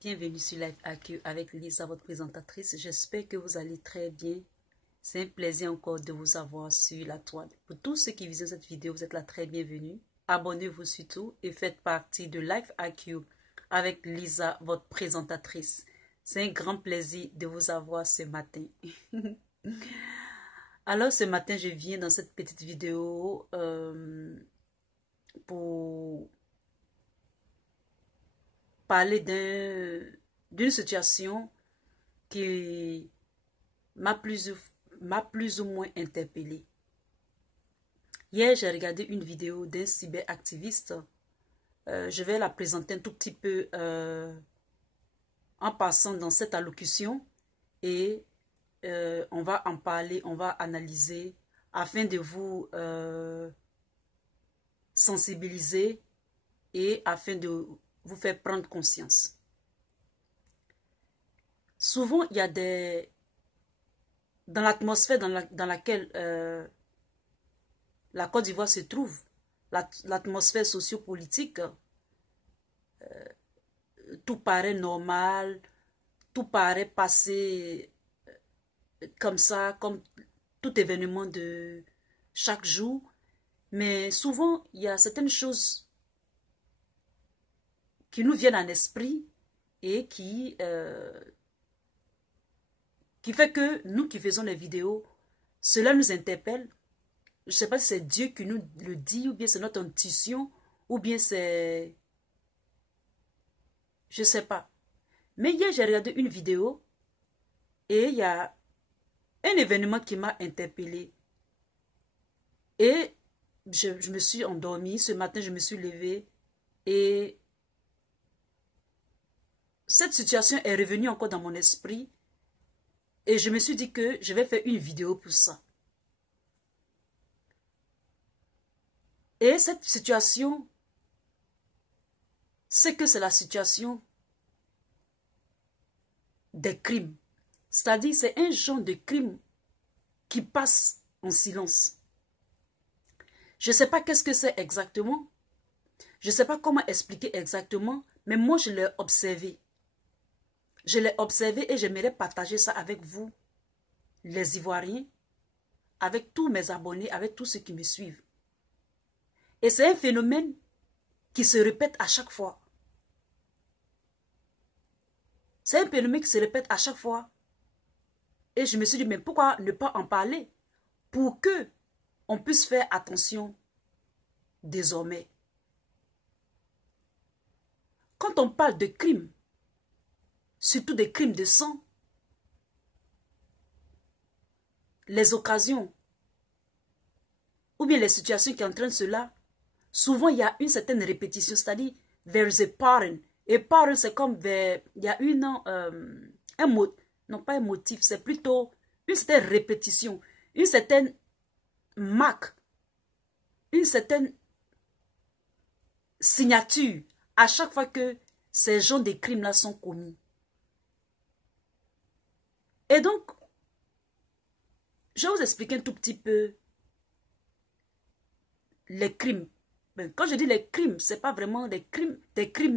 Bienvenue sur Life AQ avec Lisa, votre présentatrice. J'espère que vous allez très bien. C'est un plaisir encore de vous avoir sur la toile. Pour tous ceux qui visionnent cette vidéo, vous êtes la très bienvenue. Abonnez-vous surtout et faites partie de Life AQ avec Lisa, votre présentatrice. C'est un grand plaisir de vous avoir ce matin. Alors ce matin, je viens dans cette petite vidéo pour parler d'une situation qui m'a plus ou moins interpellée. Hier, j'ai regardé une vidéo d'un cyberactiviste. Je vais la présenter un tout petit peu en passant dans cette allocution et on va en parler, on va analyser afin de vous sensibiliser et afin de vous faire prendre conscience. Souvent, il y a dans l'atmosphère dans laquelle la Côte d'Ivoire se trouve, l'atmosphère sociopolitique, tout paraît normal, tout paraît passer comme ça, comme tout événement de chaque jour. Mais souvent, il y a certaines choses qui nous viennent en esprit et qui fait que nous qui faisons les vidéos, cela nous interpelle. Je ne sais pas si c'est Dieu qui nous le dit, ou bien c'est notre intuition, ou bien c'est... Je ne sais pas. Mais hier, j'ai regardé une vidéo et il y a un événement qui m'a interpellée. Et je me suis endormie. Ce matin, je me suis levée et cette situation est revenue encore dans mon esprit. Et je me suis dit que je vais faire une vidéo pour ça. Et cette situation, c'est que c'est la situation des crimes. C'est-à-dire, c'est un genre de crime qui passe en silence. Je ne sais pas qu'est-ce que c'est exactement. Je ne sais pas comment expliquer exactement, mais moi, je l'ai observé. Je l'ai observé et j'aimerais partager ça avec vous, les Ivoiriens, avec tous mes abonnés, avec tous ceux qui me suivent. Et c'est un phénomène qui se répète à chaque fois. C'est un phénomène qui se répète à chaque fois. Et je me suis dit, mais pourquoi ne pas en parler pour que on puisse faire attention désormais. Quand on parle de crimes, surtout des crimes de sang, les occasions ou bien les situations qui entraînent cela, souvent il y a une certaine répétition, c'est-à-dire there is a pattern. Et pattern, c'est comme il y a un mot, non pas un motif, c'est plutôt une certaine répétition, une certaine marque, une certaine signature à chaque fois que ces genres de crimes-là sont commis. Et donc, je vais vous expliquer un tout petit peu les crimes. Ben, quand je dis les crimes, ce n'est pas vraiment des crimes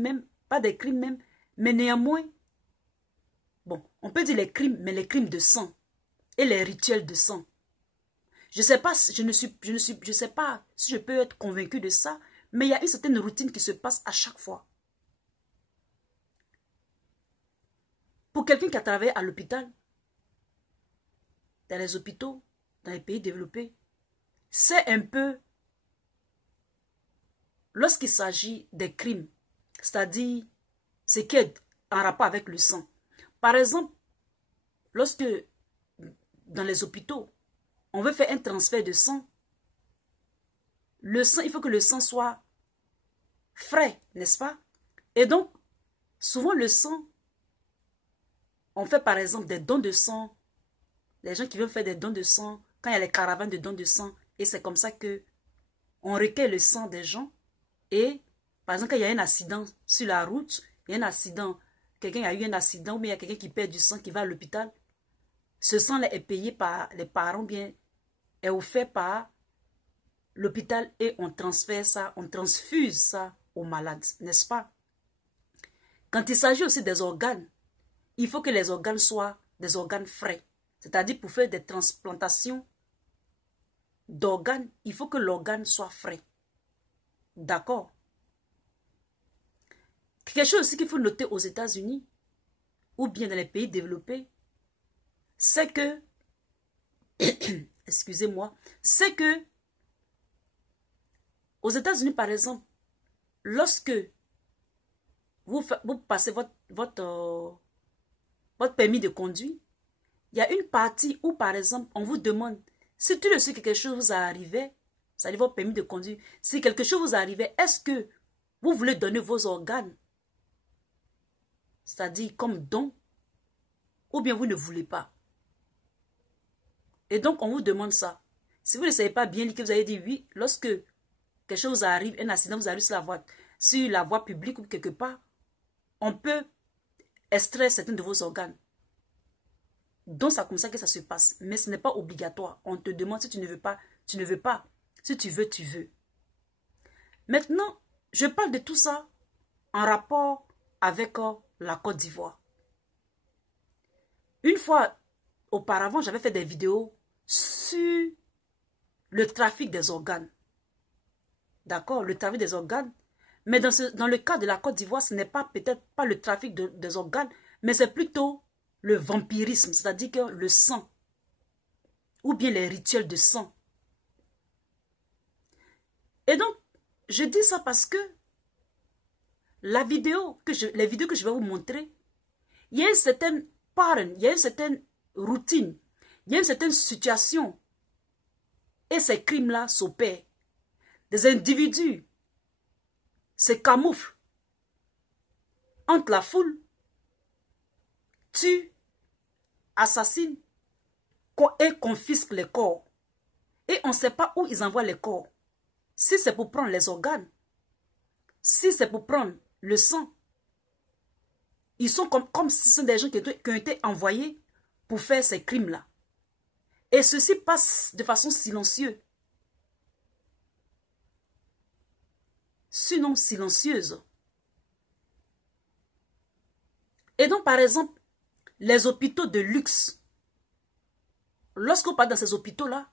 même, pas des crimes même, mais néanmoins, bon, on peut dire les crimes, mais les crimes de sang et les rituels de sang. Je sais pas, je sais pas si je peux être convaincu de ça, mais il y a une certaine routine qui se passe à chaque fois. Pour quelqu'un qui a travaillé à l'hôpital, dans les hôpitaux, dans les pays développés, c'est un peu, lorsqu'il s'agit des crimes, c'est-à-dire ce qui est en rapport avec le sang. Par exemple, lorsque dans les hôpitaux, on veut faire un transfert de sang, le sang, il faut que le sang soit frais, n'est-ce pas? Et donc, souvent le sang, on fait par exemple des dons de sang. Les gens qui veulent faire des dons de sang, quand il y a les caravanes de dons de sang, et c'est comme ça que on recueille le sang des gens. Et par exemple, quand il y a un accident sur la route, il y a un accident, quelqu'un a eu un accident, ou bien il y a quelqu'un qui perd du sang, qui va à l'hôpital, ce sang-là est payé par les parents, bien est offert par l'hôpital et on transfère ça, on transfuse ça aux malades, n'est-ce pas? Quand il s'agit aussi des organes, il faut que les organes soient des organes frais. C'est-à-dire pour faire des transplantations d'organes, il faut que l'organe soit frais. D'accord? Quelque chose aussi qu'il faut noter aux États-Unis ou bien dans les pays développés, c'est que, excusez-moi, c'est que aux États-Unis, par exemple, lorsque vous passez votre permis de conduire, il y a une partie où, par exemple, on vous demande, si tout de suite quelque chose vous arrivait, c'est-à-dire votre permis de conduire, si quelque chose vous arrivait, est-ce que vous voulez donner vos organes, c'est-à-dire comme don, ou bien vous ne voulez pas? Et donc, on vous demande ça. Si vous ne savez pas bien lire, que vous avez dit oui, lorsque quelque chose vous arrive, un accident vous arrive sur la voie publique ou quelque part, on peut extraire certains de vos organes. Donc, c'est comme ça que ça se passe. Mais ce n'est pas obligatoire. On te demande si tu ne veux pas, tu ne veux pas. Si tu veux, tu veux. Maintenant, je parle de tout ça en rapport avec la Côte d'Ivoire. Une fois auparavant, j'avais fait des vidéos sur le trafic des organes. D'accord, le trafic des organes. Mais dans le cas de la Côte d'Ivoire, ce n'est pas peut-être pas le trafic des organes, mais c'est plutôt le vampirisme, c'est-à-dire que le sang, ou bien les rituels de sang. Et donc, je dis ça parce que les vidéos que je vais vous montrer, il y a une certaine pattern, il y a une certaine routine, il y a une certaine situation. Et ces crimes-là s'opèrent. Des individus se camouflent entre la foule, tuent, assassinent et confisquent les corps. Et on ne sait pas où ils envoient les corps. Si c'est pour prendre les organes, si c'est pour prendre le sang, ils sont comme si ce sont des gens qui ont été envoyés pour faire ces crimes-là. Et ceci passe de façon silencieuse. Sinon silencieuse. Et donc, par exemple, les hôpitaux de luxe, lorsqu'on part dans ces hôpitaux-là,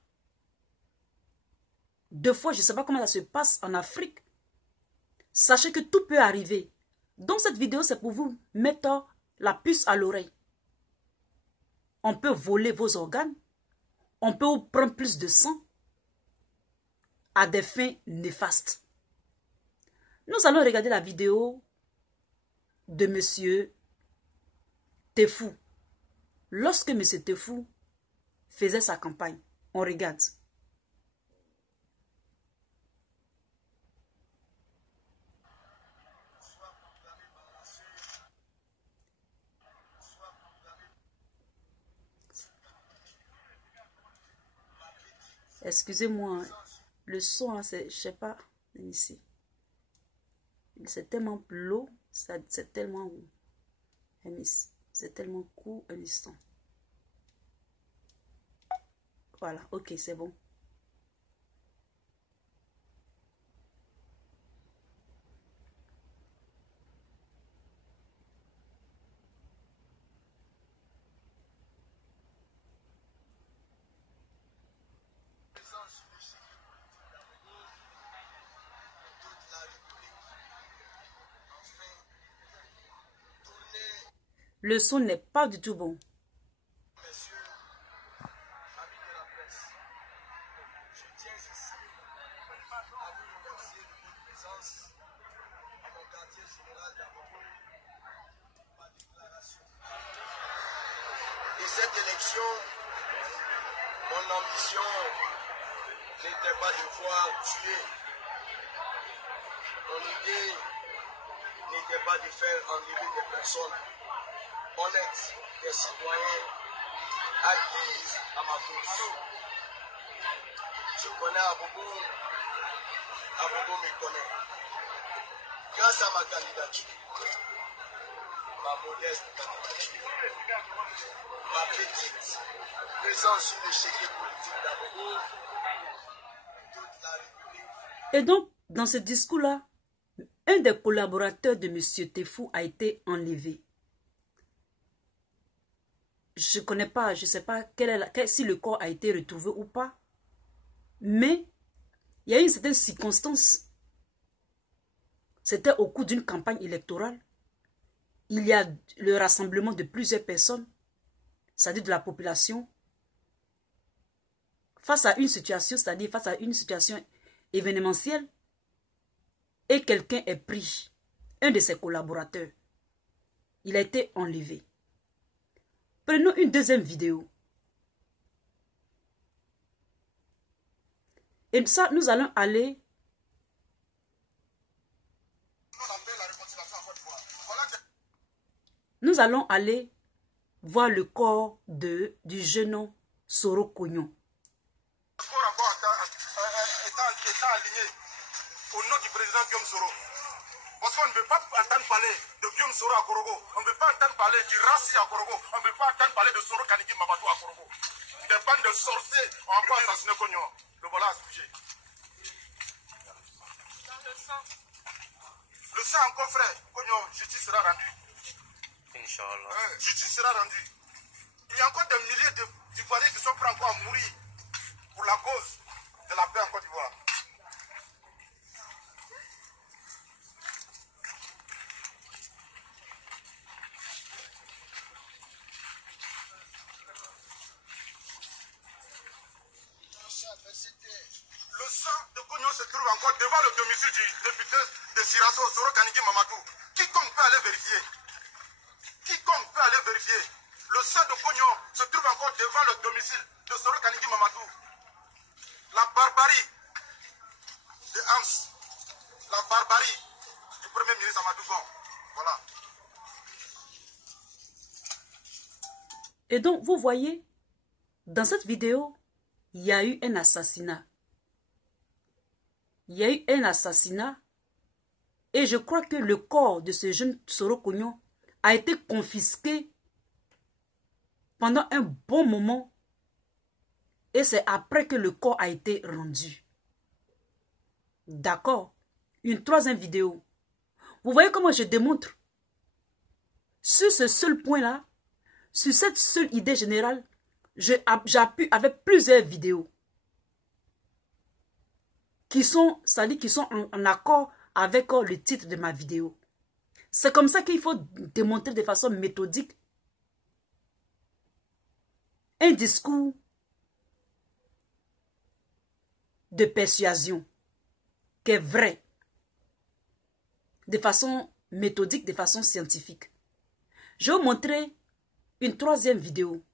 deux fois, je ne sais pas comment ça se passe en Afrique, sachez que tout peut arriver. Donc, cette vidéo, c'est pour vous mettre la puce à l'oreille. On peut voler vos organes, on peut vous prendre plus de sang à des fins néfastes. Nous allons regarder la vidéo de Monsieur Tefou. Lorsque Monsieur Tefou faisait sa campagne, on regarde. Excusez-moi, le son, je ne sais pas, ici. C'est tellement lourd, c'est tellement... C'est tellement court un instant. Voilà, ok, c'est bon. Le son n'est pas du tout bon. Messieurs, amis de la presse, je tiens ici à vous remercier de votre présence à mon quartier général d'Abobo, ma déclaration. Et cette élection, mon ambition n'était pas de voir tuer. Mon idée n'était pas de faire enlever des personnes honnêtes, des citoyens acquis à ma cause. Je connais Abobo me connaît. Grâce à ma candidature, ma modeste candidature, ma petite présence sur l'échiquier politique d'Abobo, toute la République. Et donc, dans ce discours-là, un des collaborateurs de M. Tefou a été enlevé. Je ne connais pas, je ne sais pas si le corps a été retrouvé ou pas. Mais il y a eu une certaine circonstance. C'était au cours d'une campagne électorale. Il y a le rassemblement de plusieurs personnes, c'est-à-dire de la population, face à une situation, c'est-à-dire face à une situation événementielle, et quelqu'un est pris, un de ses collaborateurs. Il a été enlevé. Prenons une deuxième vidéo. Et ça, nous allons aller... Nous allons aller voir le corps du jeune homme Soro Cognon. Étant aligné au nom du président Guillaume Soro. Parce qu'on ne veut pas entendre parler de Guillaume Soro à Korogo. On ne veut pas entendre parler du Rassi à Korogo. On ne veut pas entendre parler de Soro Kanigi Mabato à Korogo. Des bandes de sorciers ont encore assassiné Cognon. Le voilà à se bouger. Le sang encore frais. Cognon, justice sera rendue. Inch'Allah. Justice sera rendue. Il y a encore des milliers d'Ivoiriens qui sont prêts encore à mourir pour la cause de la paix en Côte d'Ivoire. Le sang de Cognon se trouve encore devant le domicile du député de Sirasso, Soro Kanigi Mamadou. Quiconque peut aller vérifier. Quiconque peut aller vérifier. Le sang de Cognon se trouve encore devant le domicile de Soro Kanigi Mamadou. La barbarie de Hams. La barbarie du premier ministre Amadou Gon. Voilà. Et donc, vous voyez, dans cette vidéo, il y a eu un assassinat. Il y a eu un assassinat. Et je crois que le corps de ce jeune Soro Cognon a été confisqué pendant un bon moment. Et c'est après que le corps a été rendu. D'accord. Une troisième vidéo. Vous voyez comment je démontre? Sur ce seul point-là, sur cette seule idée générale, j'appuie avec plusieurs vidéos qui sont, en accord avec le titre de ma vidéo. C'est comme ça qu'il faut démontrer de façon méthodique un discours de persuasion qui est vrai, de façon méthodique, de façon scientifique. Je vais vous montrer une troisième vidéo.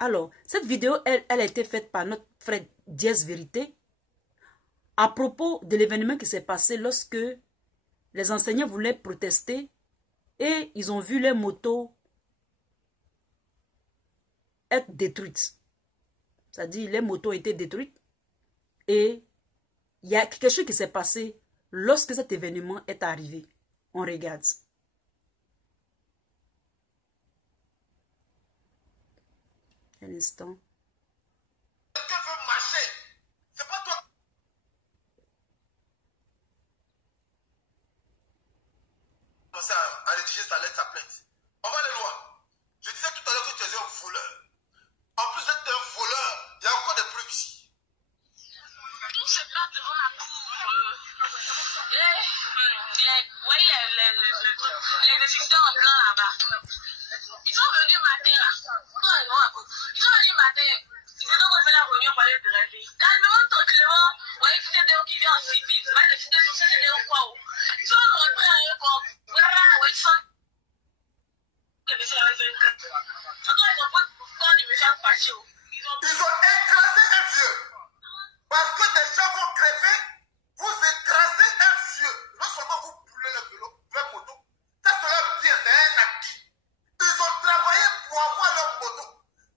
Alors, cette vidéo, elle a été faite par notre frère Diez Vérité à propos de l'événement qui s'est passé lorsque les enseignants voulaient protester et ils ont vu les motos être détruites. C'est-à-dire, les motos ont été détruites et il y a quelque chose qui s'est passé lorsque cet événement est arrivé. On regarde. Un instant. Quelqu'un veut marcher. C'est pas toi. Commencer à rédiger sa lettre, sa plainte. On va aller loin. Je disais tout à l'heure que tu es un voleur. En plus d'être un voleur, il y a encore des preuves ici. Tout se passe devant la cour. Les étudiants en blanc là-bas. Ils sont venus matin là. Ils sont venus matin. Ils étaient dans la réunion pour aller driver. Calmement, tranquillement. Vous voyez que c'est des gens qui viennent en civil. Vous voyez, c'est des gens quoi. Ils sont rentrés à eux comme. Ils sont. Le monsieur avait fait une carte. Encore, ils ont pris quand le monsieur a fâché. Ils ont écrasé un vieux. Parce que des gens vont greffer. Vous écrasez un vieux. Non seulement vous brûlez le vélo, leur moto. Ça, c'est leur bien, c'est un acquis. Ils ont travaillé pour avoir leur moto.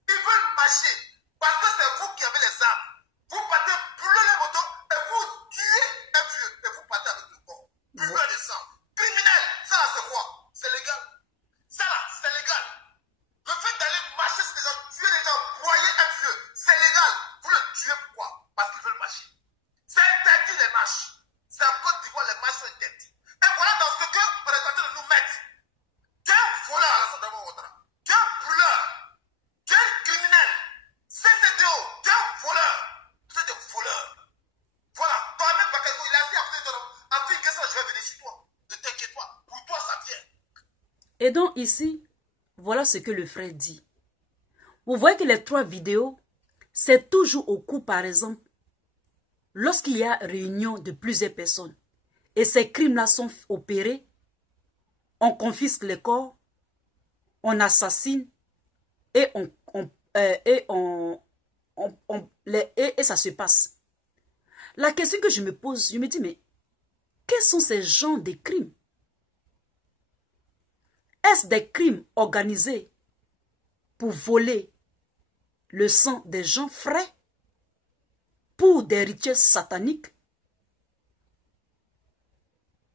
Ils veulent marcher. Parce que c'est vous qui avez les armes. Vous partez brûler les motos et vous tuez un vieux. Et vous partez avec le corps. Buveur de sang. Criminel. Ça, c'est quoi? C'est légal. Ça, là, c'est légal. Le fait d'aller marcher sur des gens, tuer des gens, broyer un vieux, c'est légal. Vous le va venir sur toi. Ne t'inquiète pas. Pour toi, ça vient. Et donc ici, voilà ce que le frère dit. Vous voyez que les 3 vidéos, c'est toujours au coup, par exemple, lorsqu'il y a réunion de plusieurs personnes et ces crimes-là sont opérés, on confisque les corps, on assassine et ça se passe. La question que je me pose, je me dis, mais quels sont ces genres de crimes? Est-ce des crimes organisés pour voler le sang des gens frais? Pour des rituels sataniques?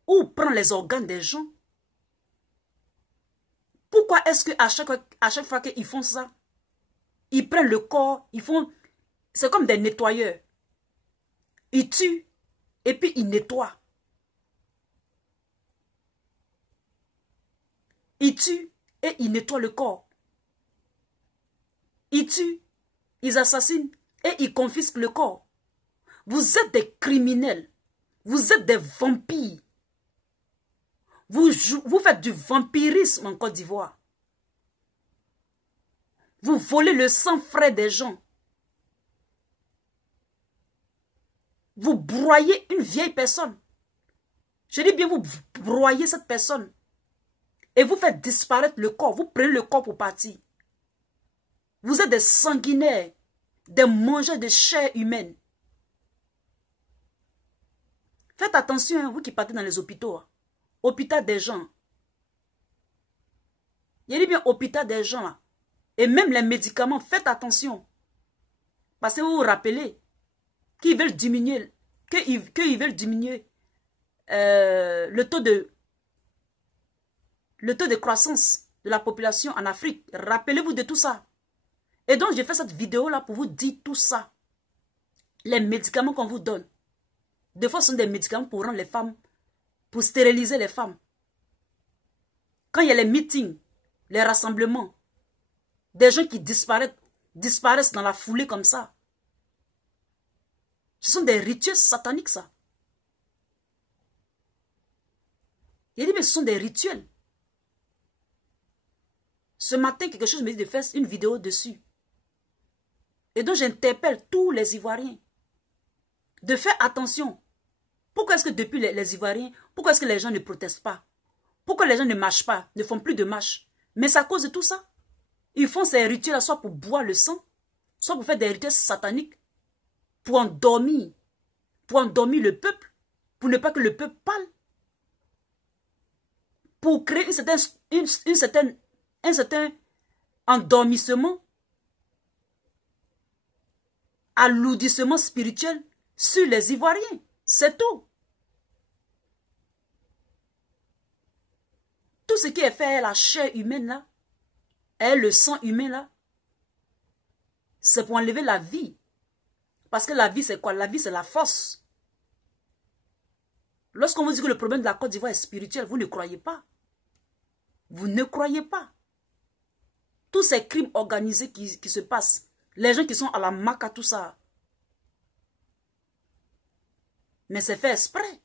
Ou prendre les organes des gens? Pourquoi est-ce qu'à chaque fois qu'ils font ça, ils prennent le corps, ils font... C'est comme des nettoyeurs. Ils tuent et puis ils nettoient. Ils tuent et ils nettoient le corps. Ils tuent, ils assassinent et ils confisquent le corps. Vous êtes des criminels. Vous êtes des vampires. Vous faites du vampirisme en Côte d'Ivoire. Vous volez le sang frais des gens. Vous broyez une vieille personne. Je dis bien, vous broyez cette personne. Et vous faites disparaître le corps. Vous prenez le corps pour partir. Vous êtes des sanguinaires, des mangeurs de chair humaine. Faites attention, hein, vous qui partez dans les hôpitaux. Hôpital des gens. Il dit bien hôpital des gens. Là. Et même les médicaments, faites attention. Parce que vous vous rappelez qu'ils veulent diminuer, qu'ils veulent diminuer le taux de croissance de la population en Afrique. Rappelez-vous de tout ça. Et donc, j'ai fait cette vidéo-là pour vous dire tout ça. Les médicaments qu'on vous donne. Des fois, ce sont des médicaments pour rendre les femmes, pour stériliser les femmes. Quand il y a les meetings, les rassemblements, des gens qui disparaissent dans la foulée comme ça. Ce sont des rituels sataniques, ça. Il dit, mais ce sont des rituels. Ce matin, quelque chose me dit de faire une vidéo dessus. Et donc, j'interpelle tous les Ivoiriens de faire attention. Pourquoi est-ce que depuis les Ivoiriens, pourquoi est-ce que les gens ne protestent pas? Pourquoi les gens ne marchent pas, ne font plus de marche? Mais c'est à cause de tout ça. Ils font ces rituels soit pour boire le sang, soit pour faire des rituels sataniques, pour endormir le peuple, pour ne pas que le peuple parle, pour créer un certain endormissement, alourdissement spirituel sur les Ivoiriens. C'est tout. Tout ce qui est fait, la chair humaine là, et le sang humain là, c'est pour enlever la vie. Parce que la vie c'est quoi? La vie c'est la force. Lorsqu'on vous dit que le problème de la Côte d'Ivoire est spirituel, vous ne croyez pas. Vous ne croyez pas. Tous ces crimes organisés qui se passent, les gens qui sont à la maca, tout ça. Mais c'est fait exprès.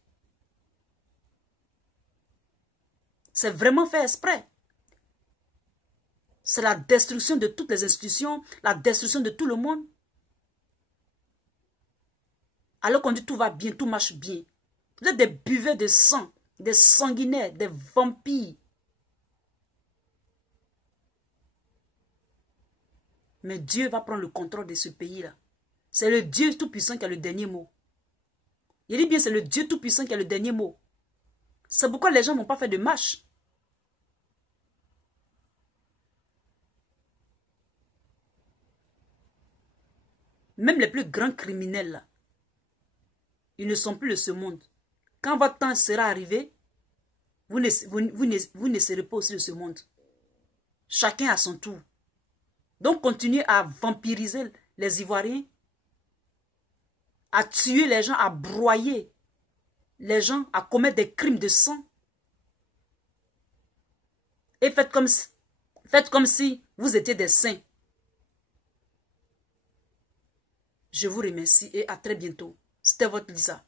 C'est vraiment fait exprès. C'est la destruction de toutes les institutions, la destruction de tout le monde. Alors qu'on dit tout va bien, tout marche bien. Vous êtes des buveurs de sang, des sanguinaires, des vampires. Mais Dieu va prendre le contrôle de ce pays-là. C'est le Dieu Tout-Puissant qui a le dernier mot. Il dit bien, c'est le Dieu Tout-Puissant qui a le dernier mot. C'est pourquoi les gens n'ont pas fait de marche. Même les plus grands criminels, là, ils ne sont plus de ce monde. Quand votre temps sera arrivé, vous ne serez pas aussi de ce monde. Chacun à son tour. Donc, continuez à vampiriser les Ivoiriens, à tuer les gens, à broyer les gens, à commettre des crimes de sang. Et faites comme si vous étiez des saints. Je vous remercie et à très bientôt. C'était votre Lisa.